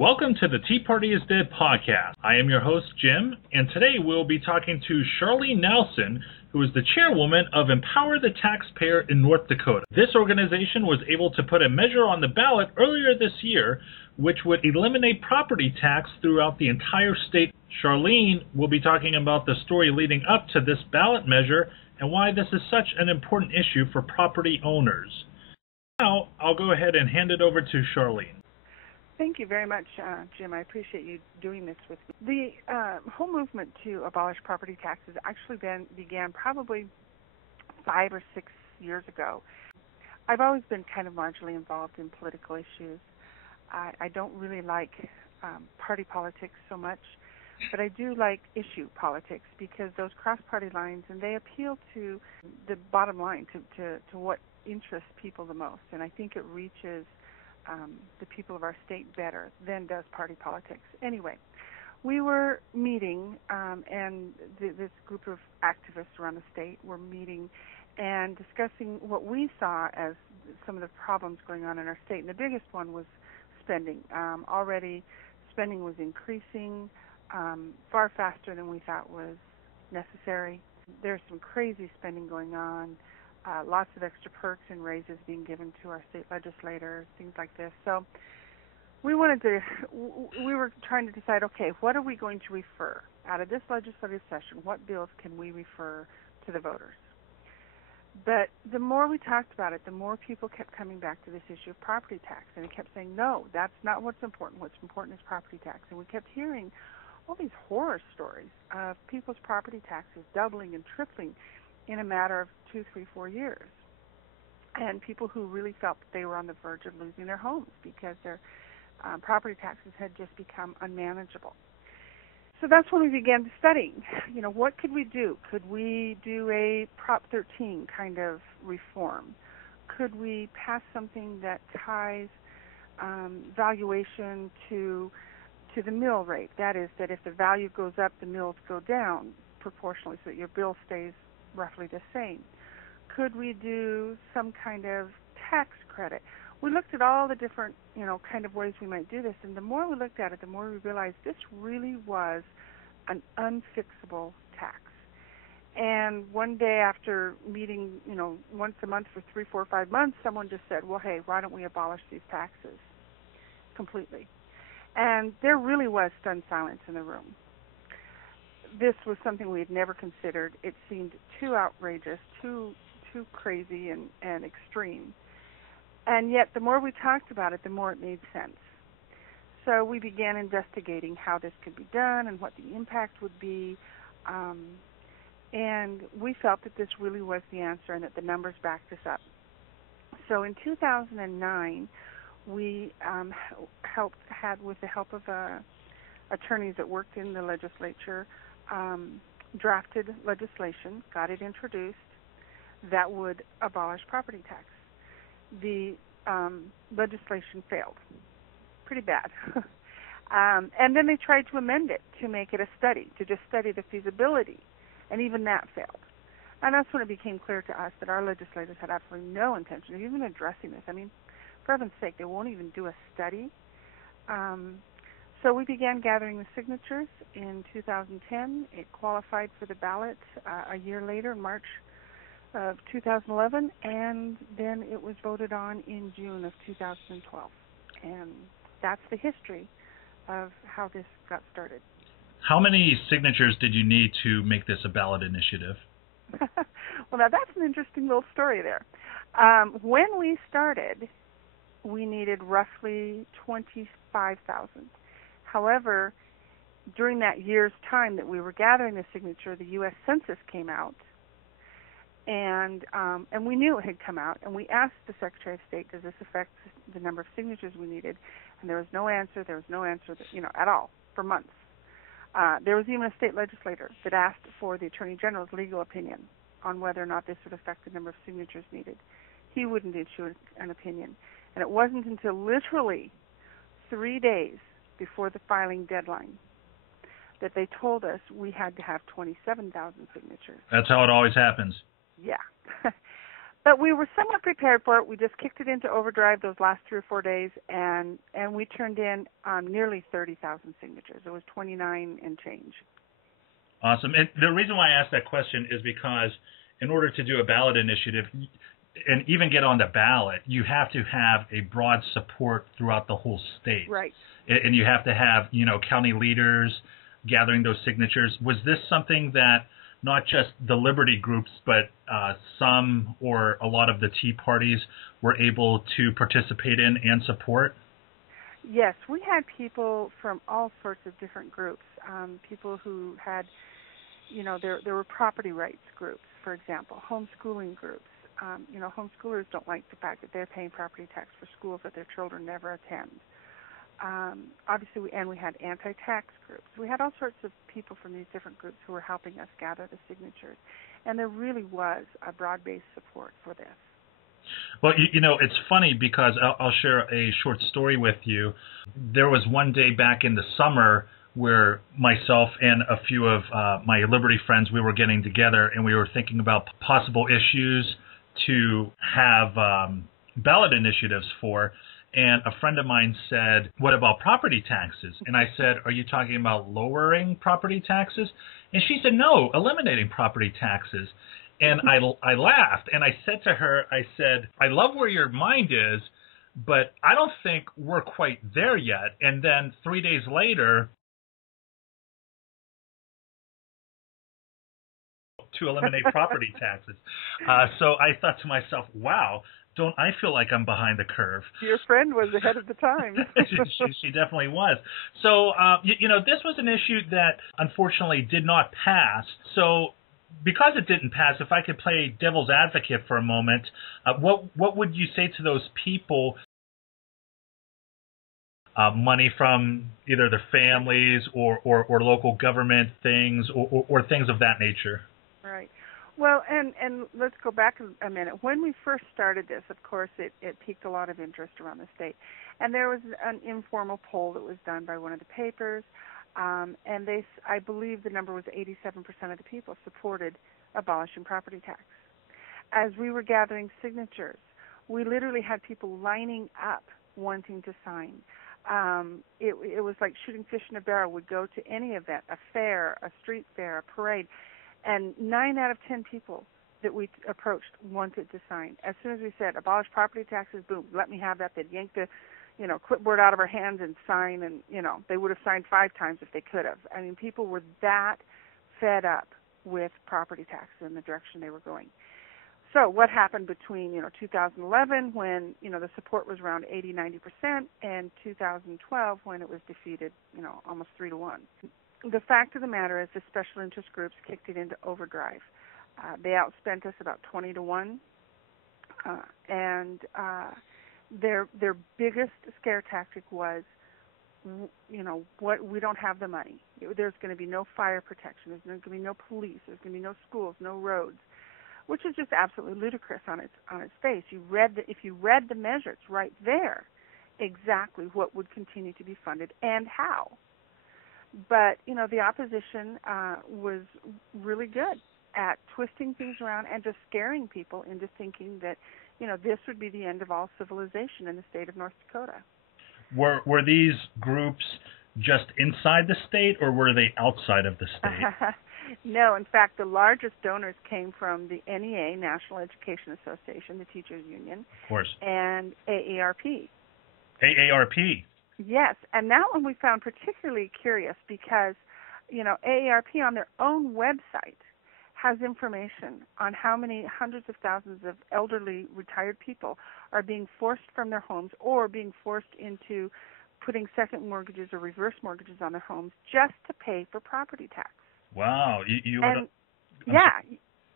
Welcome to the Tea Party is Dead podcast. I am your host, Jim, and today we'll be talking to Charlene Nelson, who is the chairwoman of Empower the Taxpayer in North Dakota. This organization was able to put a measure on the ballot earlier this year, which would eliminate property tax throughout the entire state. Charlene will be talking about the story leading up to this ballot measure and why this is such an important issue for property owners. Now, I'll go ahead and hand it over to Charlene. Thank you very much, Jim. I appreciate you doing this with me. The whole movement to abolish property taxes actually began probably 5 or 6 years ago. I've always been kind of marginally involved in political issues. I don't really like party politics so much, but I do like issue politics because those cross-party lines, and they appeal to the bottom line, to what interests people the most. And I think it reaches the people of our state better than does party politics. Anyway, we were meeting, and this group of activists around the state were meeting and discussing what we saw as some of the problems going on in our state. And the biggest one was spending. Already, spending was increasing far faster than we thought was necessary. There's some crazy spending going on. Lots of extra perks and raises being given to our state legislators, things like this. So we were trying to decide, okay, what are we going to refer out of this legislative session? What bills can we refer to the voters? But the more we talked about it, the more people kept coming back to this issue of property tax, and they kept saying, no, that's not what's important. What's important is property tax. And we kept hearing all these horror stories of people's property taxes doubling and tripling in a matter of 2, 3, 4 years, and people who really felt that they were on the verge of losing their homes because their property taxes had just become unmanageable. So that's when we began studying. You know, what could we do? Could we do a Prop 13 kind of reform? Could we pass something that ties valuation to the mill rate? That is, that if the value goes up, the mills go down proportionally, so that your bill stays roughly the same. Could we do some kind of tax credit? We looked at all the different, kind of ways we might do this, and the more we looked at it, the more we realized this really was an unfixable tax. And one day after meeting, once a month for 3, 4, 5 months, someone just said, well, hey, why don't we abolish these taxes completely? And there really was stunned silence in the room. This was something we had never considered. It seemed too outrageous, too crazy and extreme. And yet the more we talked about it, the more it made sense. So we began investigating how this could be done and what the impact would be. And we felt that this really was the answer and that the numbers backed us up. So in 2009, we had, with the help of attorneys that worked in the legislature, drafted legislation, got it introduced, that would abolish property tax. The legislation failed pretty bad. And then they tried to amend it to make it a study, to just study the feasibility, and even that failed. And that's when it became clear to us that our legislators had absolutely no intention of even addressing this. I mean, for heaven's sake, they won't even do a study. So we began gathering the signatures in 2010. It qualified for the ballot a year later, in March of 2011, and then it was voted on in June of 2012. And that's the history of how this got started. How many signatures did you need to make this a ballot initiative? Well, now that's an interesting little story there. When we started, we needed roughly 25,000. However, during that year's time that we were gathering the signature, the U.S. Census came out, and we knew it had come out, and we asked the Secretary of State, does this affect the number of signatures we needed? And there was no answer. There was no answer, at all for months. There was even a state legislator that asked for the Attorney General's legal opinion on whether or not this would affect the number of signatures needed. He wouldn't issue an opinion. And it wasn't until literally 3 days before the filing deadline that they told us we had to have 27,000 signatures. That's how it always happens. Yeah. But we were somewhat prepared for it. We just kicked it into overdrive those last 3 or 4 days, and we turned in nearly 30,000 signatures. It was 29 and change. Awesome. And the reason why I asked that question is because in order to do a ballot initiative and even get on the ballot, you have to have a broad support throughout the whole state. Right. And you have to have, county leaders gathering those signatures. Was this something that not just the Liberty groups, but some or a lot of the Tea parties were able to participate in and support? Yes, we had people from all sorts of different groups. People who had, there were property rights groups, for example, homeschooling groups. Homeschoolers don't like the fact that they're paying property tax for schools that their children never attend. Obviously, we had anti-tax groups. We had all sorts of people from these different groups who were helping us gather the signatures. And there really was a broad-based support for this. Well, it's funny because I'll share a short story with you. There was one day back in the summer where myself and a few of my Liberty friends, we were getting together and we were thinking about possible issues to have ballot initiatives for. And a friend of mine said, what about property taxes? And I said, are you talking about lowering property taxes? And she said, no, eliminating property taxes. And I laughed, and I said to her, I said, I love where your mind is, but I don't think we're quite there yet. And then 3 days later, to eliminate property taxes. So I thought to myself, wow, don't I feel like I'm behind the curve? Your friend was ahead of the time. she definitely was. So, this was an issue that unfortunately did not pass. So because it didn't pass, if I could play devil's advocate for a moment, what would you say to those people? Money from either their families or local government things or things of that nature. Right. Well, and let's go back a minute. When we first started this, of course, it piqued a lot of interest around the state. And there was an informal poll that was done by one of the papers, and I believe the number was 87% of the people supported abolishing property tax. As we were gathering signatures, we literally had people lining up wanting to sign. It was like shooting fish in a barrel. We'd go to any event, a fair, a street fair, a parade, and 9 out of 10 people that we approached wanted to sign. As soon as we said, abolish property taxes, boom, let me have that, they'd yank the clipboard out of our hands and sign, and, they would have signed 5 times if they could have. I mean, people were that fed up with property taxes and the direction they were going. So what happened between, 2011 when, the support was around 80-90% and 2012 when it was defeated, almost 3-1. The fact of the matter is the special interest groups kicked it into overdrive. They outspent us about 20-1, and their biggest scare tactic was, what we don't have the money. There's going to be no fire protection. There's going to be no police. There's going to be no schools, no roads, which is just absolutely ludicrous on its face. If you read the measures right there, exactly what would continue to be funded and how. But, the opposition was really good at twisting things around and just scaring people into thinking that, this would be the end of all civilization in the state of North Dakota. Were these groups just inside the state, or were they outside of the state? No, in fact, the largest donors came from the NEA, National Education Association, the teachers union, of course, and AARP. AARP. Yes, and that one we found particularly curious because, AARP on their own website has information on how many hundreds of thousands of elderly retired people are being forced from their homes or being forced into putting second mortgages or reverse mortgages on their homes just to pay for property tax. Wow.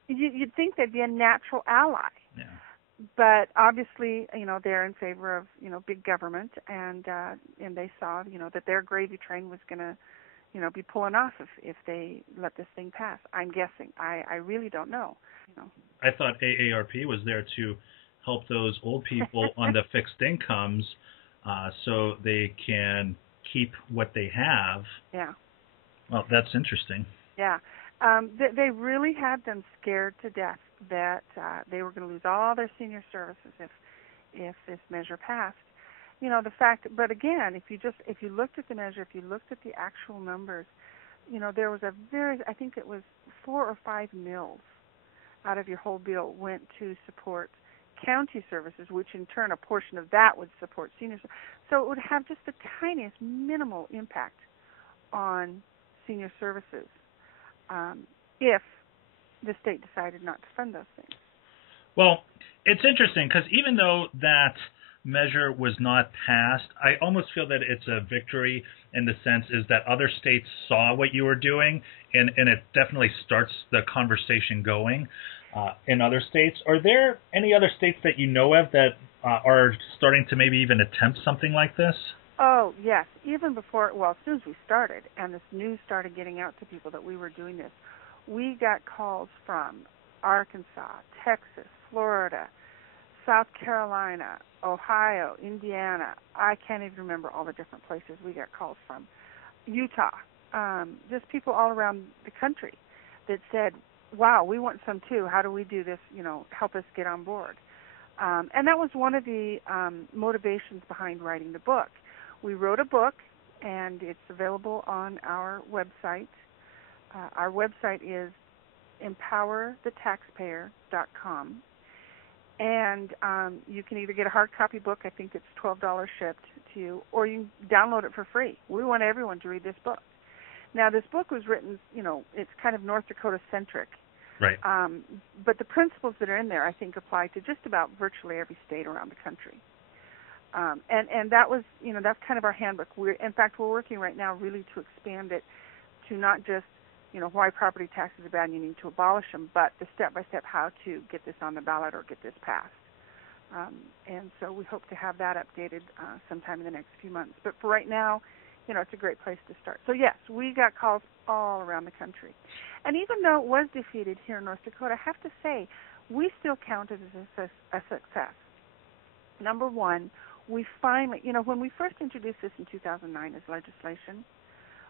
You'd think they'd be a natural ally. Yeah. But obviously, they're in favor of, big government, and they saw, that their gravy train was going to, be pulling off if they let this thing pass. I'm guessing. I really don't know. I thought AARP was there to help those old people on the fixed incomes so they can keep what they have. Yeah. Well, that's interesting. Yeah. They really had them scared to death that they were going to lose all their senior services if this measure passed. The fact, but again, if you looked at the measure, if you looked at the actual numbers, there was I think it was 4 or 5 mills out of your whole bill went to support county services, which in turn a portion of that would support seniors. So it would have just the tiniest minimal impact on senior services if the state decided not to fund those things. Well, it's interesting because even though that measure was not passed, I almost feel that it's a victory in the sense is that other states saw what you were doing, and it definitely starts the conversation going in other states. Are there any other states that you know of that are starting to maybe even attempt something like this? Oh, yes. Even before, as soon as we started and this news started getting out to people that we were doing this, we got calls from Arkansas, Texas, Florida, South Carolina, Ohio, Indiana. I can't even remember all the different places we got calls from. Utah, just people all around the country that said, wow, we want some too. How do we do this? Help us get on board. And that was one of the motivations behind writing the book. We wrote a book, and it's available on our website. Our website is empowerthetaxpayer.com. And you can either get a hard copy book, I think it's $12 shipped to you, or you can download it for free. We want everyone to read this book. Now, this book was written, it's kind of North Dakota-centric. Right. But the principles that are in there, I think, apply to just about virtually every state around the country. And that was, that's kind of our handbook. In fact, we're working right now really to expand it to not just why property taxes are bad and you need to abolish them, but the step-by-step how to get this on the ballot or get this passed. And so we hope to have that updated sometime in the next few months. But for right now, it's a great place to start. So, yes, we got calls all around the country. And even though it was defeated here in North Dakota, I have to say we still count it as a success. Number one, we finally, when we first introduced this in 2009 as legislation,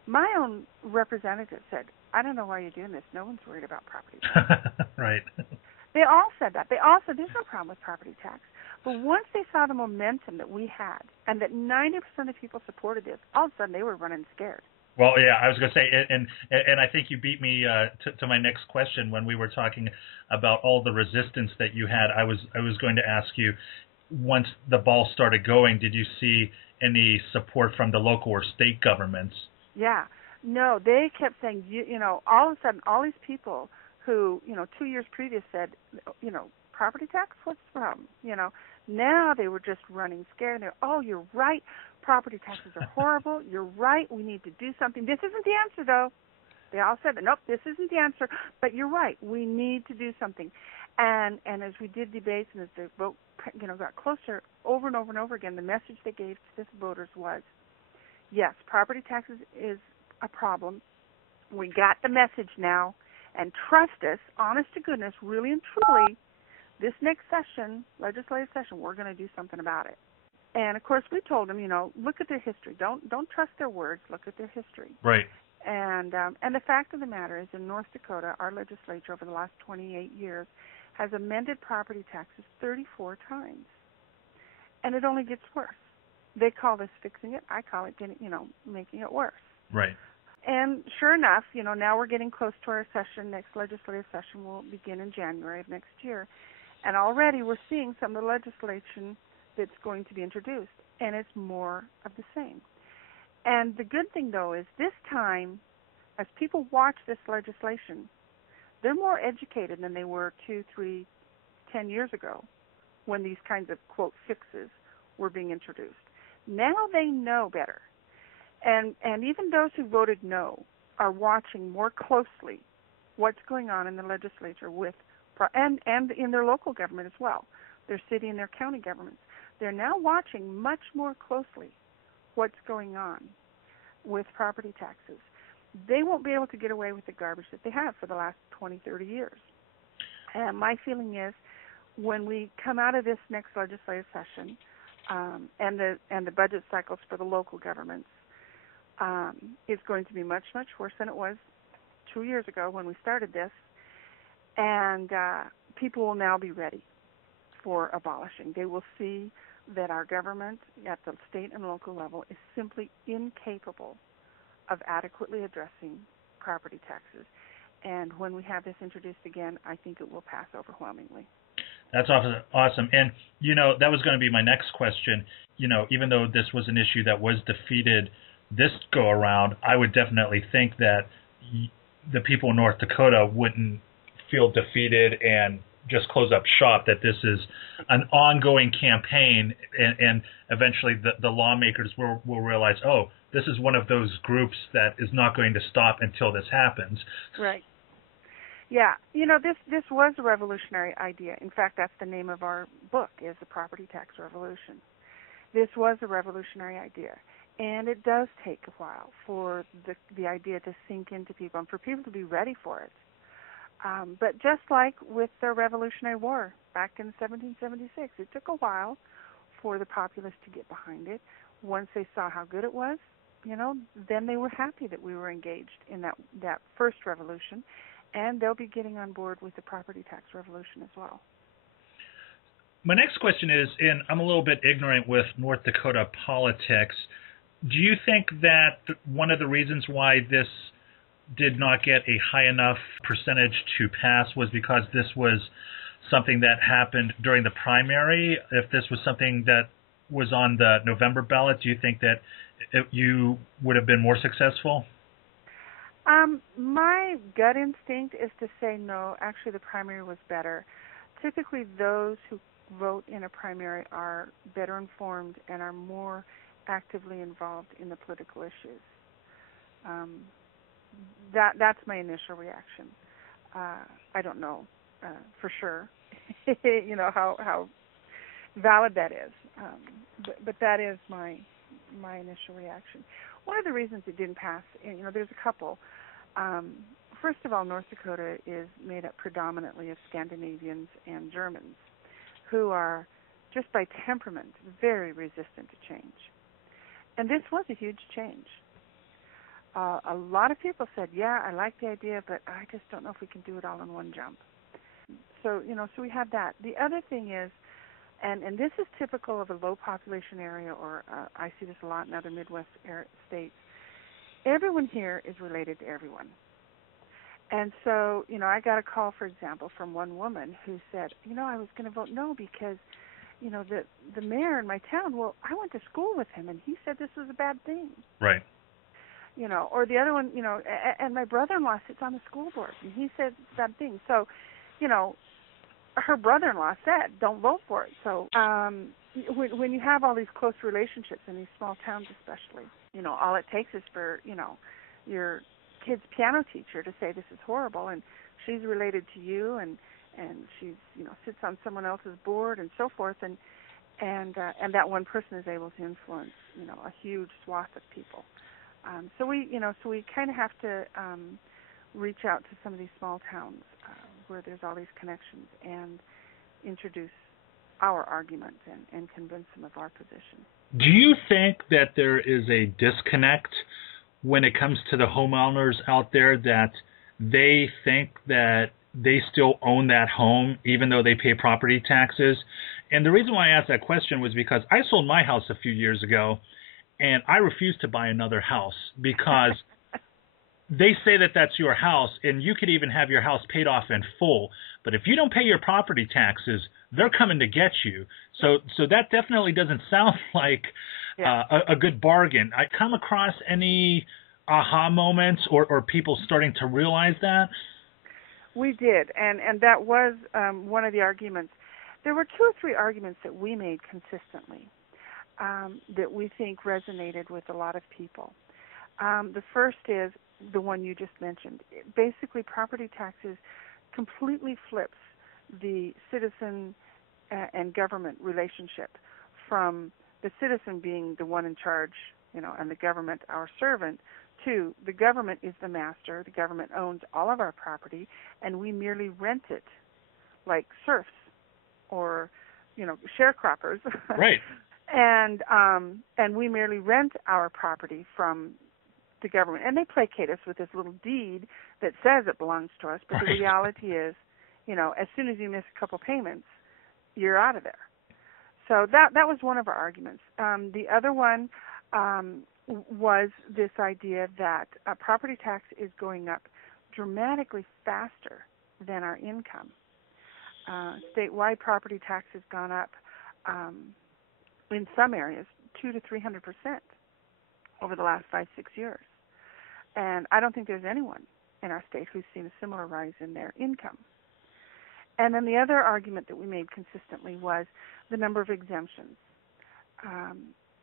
my own representative said, I don't know why you're doing this. No one's worried about property tax. Right. They all said that. They all said there's no problem with property tax. But once they saw the momentum that we had and that 90% of people supported this, all of a sudden they were running scared. Well, yeah, I was going to say, and I think you beat me to my next question when we were talking about all the resistance that you had. I was going to ask you, once the ball started going, did you see any support from the local or state governments? Yeah. No, they kept saying, all of a sudden, all these people who, 2 years previous said, property tax, what's the problem? Now they were just running scared. And they're, oh, you're right, property taxes are horrible. You're right, we need to do something. This isn't the answer, though. They all said, nope, this isn't the answer. But you're right, we need to do something. And as we did debates and as the vote, got closer, over and over and over again, the message they gave to the voters was, yes, property taxes is a problem. We got the message now, and trust us, honest to goodness, really and truly, this next session, legislative session, we're going to do something about it. And of course, we told them, look at their history. Don't trust their words. Look at their history. Right. And the fact of the matter is, in North Dakota, our legislature over the last 28 years has amended property taxes 34 times, and it only gets worse. They call this fixing it. I call it, making it worse. Right. And sure enough, now we're getting close to our session. Next legislative session will begin in January of next year. And already we're seeing some of the legislation that's going to be introduced, and it's more of the same. And the good thing, though, is this time, as people watch this legislation, they're more educated than they were 2, 3, 10 years ago when these kinds of, quote, fixes were being introduced. Now they know better. And even those who voted no are watching more closely what's going on in the legislature and in their local government as well, their city and their county governments. They're now watching much more closely what's going on with property taxes. They won't be able to get away with the garbage that they have for the last 20, 30 years. And my feeling is when we come out of this next legislative session and the budget cycles for the local governments, it's going to be much, much worse than it was 2 years ago when we started this. And people will now be ready for abolishing. They will see that our government at the state and local level is simply incapable of adequately addressing property taxes. And when we have this introduced again, I think it will pass overwhelmingly. That's awesome. And, that was going to be my next question. Even though this was an issue that was defeated this go around, I would definitely think that the people in North Dakota wouldn't feel defeated and just close up shop, that this is an ongoing campaign, and eventually the lawmakers will realize, oh, this is one of those groups that is not going to stop until this happens. Right. Yeah. This was a revolutionary idea. In fact, that's the name of our book, is The Property Tax Revolution. This was a revolutionary idea. And it does take a while for the idea to sink into people and for people to be ready for it. But just like with the Revolutionary War back in 1776, it took a while for the populace to get behind it. Once they saw how good it was, then they were happy that we were engaged in that first revolution, and they'll be getting on board with the property tax revolution as well. My next question is, and I'm a little bit ignorant with North Dakota politics, do you think that one of the reasons why this did not get a high enough percentage to pass was because this was something that happened during the primary? If this was something that was on the November ballot, do you think that you would have been more successful? My gut instinct is to say no. Actually, the primary was better. Typically, those who vote in a primary are better informed and are more actively involved in the political issues. That's my initial reaction. I don't know for sure, how valid that is, but that is my initial reaction. One of the reasons it didn't pass, there's a couple. First of all, North Dakota is made up predominantly of Scandinavians and Germans, who are, just by temperament, very resistant to change. And this was a huge change. A lot of people said, yeah, I like the idea, but I just don't know if we can do it all in one jump. So we had that. The other thing is, and this is typical of a low population area, or I see this a lot in other Midwest states, everyone here is related to everyone. And so, I got a call, for example, from one woman who said, I was going to vote no because, the mayor in my town, well, I went to school with him, and he said this was a bad thing. Right. Or the other one, and my brother-in-law sits on the school board, and he said it's a bad thing. So, her brother-in-law said, don't vote for it. So when you have all these close relationships in these small towns especially, all it takes is for, your kid's piano teacher to say this is horrible, and she's related to you, and she's, sits on someone else's board and so forth, and that one person is able to influence, a huge swath of people. So we kind of have to reach out to some of these small towns where there's all these connections and introduce our argument and convince them of our position. Do you think that there is a disconnect when it comes to the homeowners out there, that they think that they still own that home even though they pay property taxes? And the reason why I asked that question was because I sold my house a few years ago, and I refused to buy another house because they say that that's your house, and you could even have your house paid off in full. But if you don't pay your property taxes, they're coming to get you. So that definitely doesn't sound like a good bargain. I come across any aha moments or people starting to realize that? We did, and that was one of the arguments. There were 2 or 3 arguments that we made consistently that we think resonated with a lot of people. The first is the one you just mentioned. Basically, property taxes completely flips the citizen and government relationship from the citizen being the one in charge, and the government our servant, to the government is the master, the government owns all of our property, and we merely rent it like serfs or, sharecroppers. Right. And we merely rent our property from the government. And they placate us with this little deed that says it belongs to us, but the reality is as soon as you miss a couple payments, you're out of there. So that was one of our arguments. The other one was this idea that property tax is going up dramatically faster than our income. Statewide property tax has gone up in some areas 200 to 300% over the last 5-6 years. And I don't think there's anyone in our state who's seen a similar rise in their income. And then the other argument that we made consistently was the number of exemptions.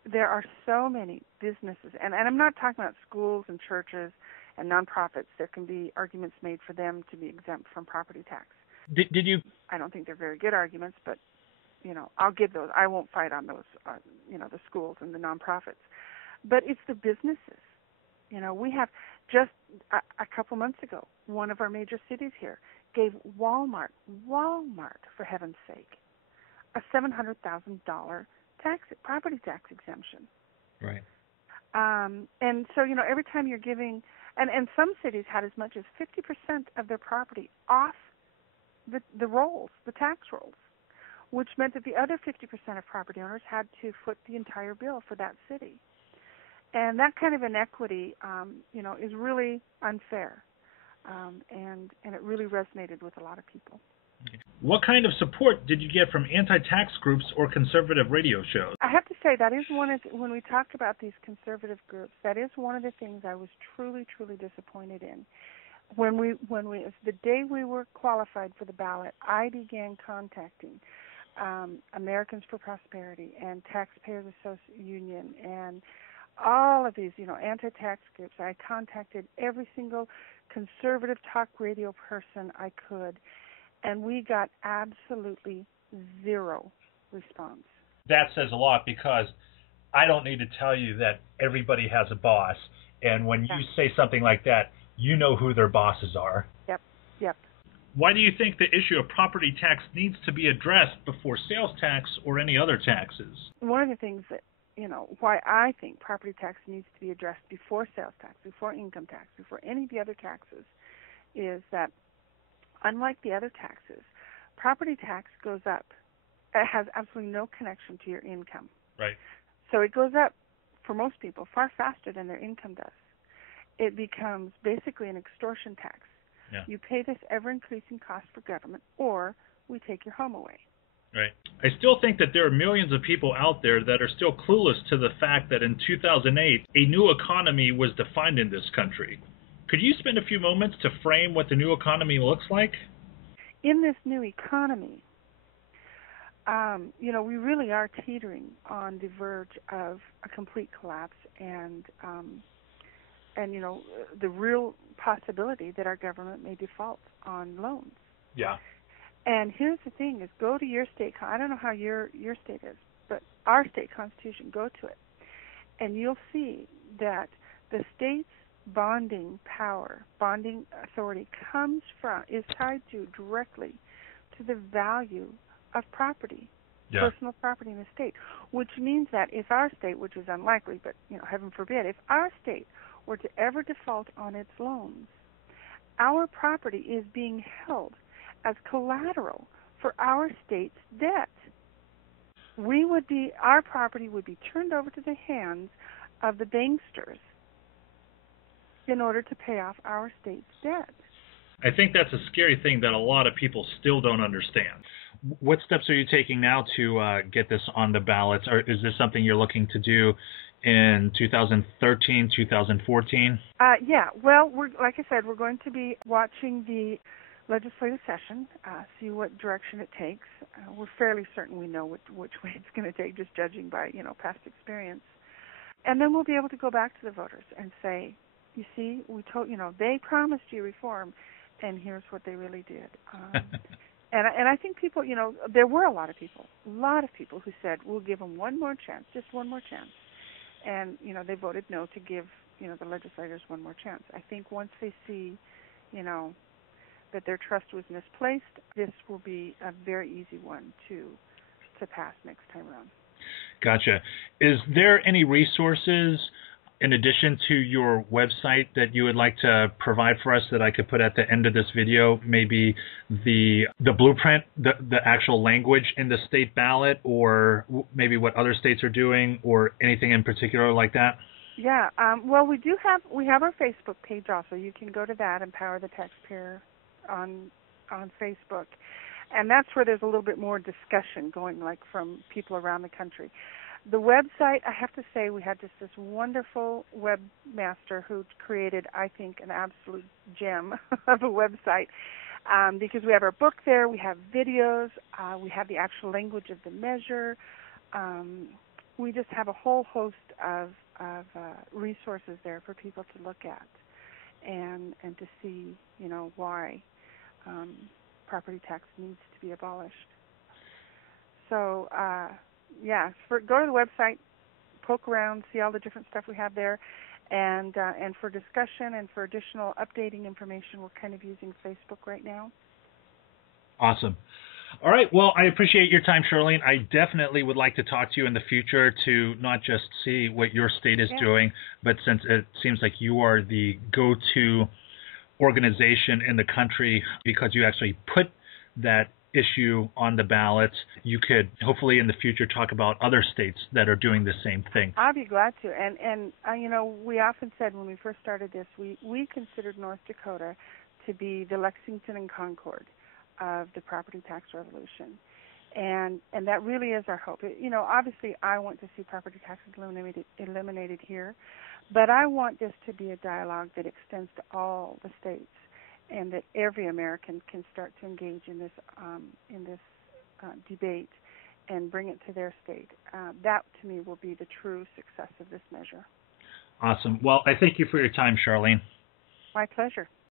There are so many businesses, and I'm not talking about schools and churches and nonprofits. There can be arguments made for them to be exempt from property tax. Did you? I don't think they're very good arguments, but I'll give those. I won't fight on those. The schools and the nonprofits, but it's the businesses. We have just a couple months ago, one of our major cities here gave Walmart, for heaven's sake, a $700,000 property tax exemption. Right. And so, every time you're giving, and some cities had as much as 50% of their property off the rolls, the tax rolls, which meant that the other 50% of property owners had to foot the entire bill for that city. And that kind of inequity, is really unfair. And it really resonated with a lot of people. What kind of support did you get from anti-tax groups or conservative radio shows? I have to say that is when we talk about these conservative groups, that is one of the things I was truly, truly disappointed in. When the day we were qualified for the ballot, I began contacting Americans for Prosperity and Taxpayers Union and all of these, anti-tax groups. I contacted every single conservative talk radio person I could, and we got absolutely zero response. That says a lot, because I don't need to tell you that everybody has a boss, and when you say something like that, you know who their bosses are. Yep. Why do you think the issue of property tax needs to be addressed before sales tax or any other taxes? One of the things that, why I think property tax needs to be addressed before sales tax, before income tax, before any of the other taxes, is that unlike the other taxes, property tax goes up. It has absolutely no connection to your income. Right. So it goes up, for most people, far faster than their income does. It becomes basically an extortion tax. Yeah. You pay this ever-increasing cost for government, or we take your home away. Right. I still think that there are millions of people out there that are still clueless to the fact that in 2008, a new economy was defined in this country. Could you spend a few moments to frame what the new economy looks like? In this new economy, we really are teetering on the verge of a complete collapse and the real possibility that our government may default on loans. Yeah. And here's the thing: is go to your state. I don't know how your state is, but our state constitution. Go to it, and you'll see that the state's bonding authority is tied directly to the value of property, personal property in the state. Which means that if our state, which is unlikely, but heaven forbid, if our state were to ever default on its loans, our property is being held as collateral for our state's debt. Our property would be turned over to the hands of the banksters in order to pay off our state's debt. I think that's a scary thing that a lot of people still don't understand. What steps are you taking now to get this on the ballots? Or is this something you're looking to do in 2013, 2014? Yeah. Well, like I said, we're going to be watching the legislative session, see what direction it takes. We're fairly certain we know which way it's going to take, just judging by past experience. And then we'll be able to go back to the voters and say, you see, we told they promised you reform, and here's what they really did. And I think people, there were a lot of people who said we'll give them one more chance, just one more chance, and they voted no to give the legislators one more chance. I think once they see, that their trust was misplaced, this will be a very easy one to pass next time around. Gotcha. Is there any resources in addition to your website that you would like to provide for us that I could put at the end of this video, maybe the blueprint, the actual language in the state ballot, or maybe what other states are doing, or anything in particular like that? Yeah. Well, we have our Facebook page also. You can go to that, Empower the Taxpayer, on Facebook, and that's where there's a little bit more discussion going, like from people around the country. The website, I have to say, we had just this wonderful webmaster who created, I think, an absolute gem of a website, because we have our book there, we have videos, we have the actual language of the measure. We just have a whole host of resources there for people to look at and to see, why property tax needs to be abolished. So, go to the website, poke around, see all the different stuff we have there, and for discussion and for additional updating information, we're kind of using Facebook right now. Awesome. All right. Well, I appreciate your time, Charlene. I definitely would like to talk to you in the future to not just see what your state is doing, but since it seems like you are the go-to organization in the country because you actually put that issue on the ballot, you could hopefully in the future talk about other states that are doing the same thing. I'll be glad to. And we often said when we first started this, we considered North Dakota to be the Lexington and Concord of the property tax revolution. And that really is our hope. Obviously I want to see property taxes eliminated here, but I want this to be a dialogue that extends to all the states, and that every American can start to engage in this debate and bring it to their state. That, to me, will be the true success of this measure. Awesome. Well, I thank you for your time, Charlene. My pleasure.